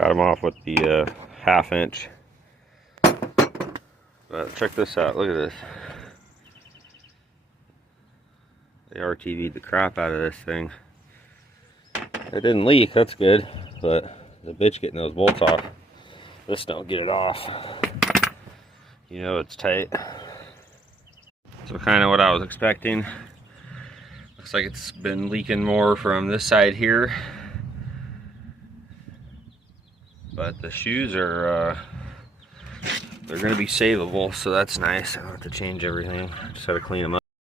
Got them off with the 1/2 inch. But check this out, look at this. They RTV'd the crap out of this thing. It didn't leak, that's good, but the bitch getting those bolts off, this don't get it off. You know it's tight. So kind of what I was expecting. Looks like it's been leaking more from this side here. But the shoes are, they're gonna be savable, so that's nice. I don't have to change everything. Just gotta clean them up.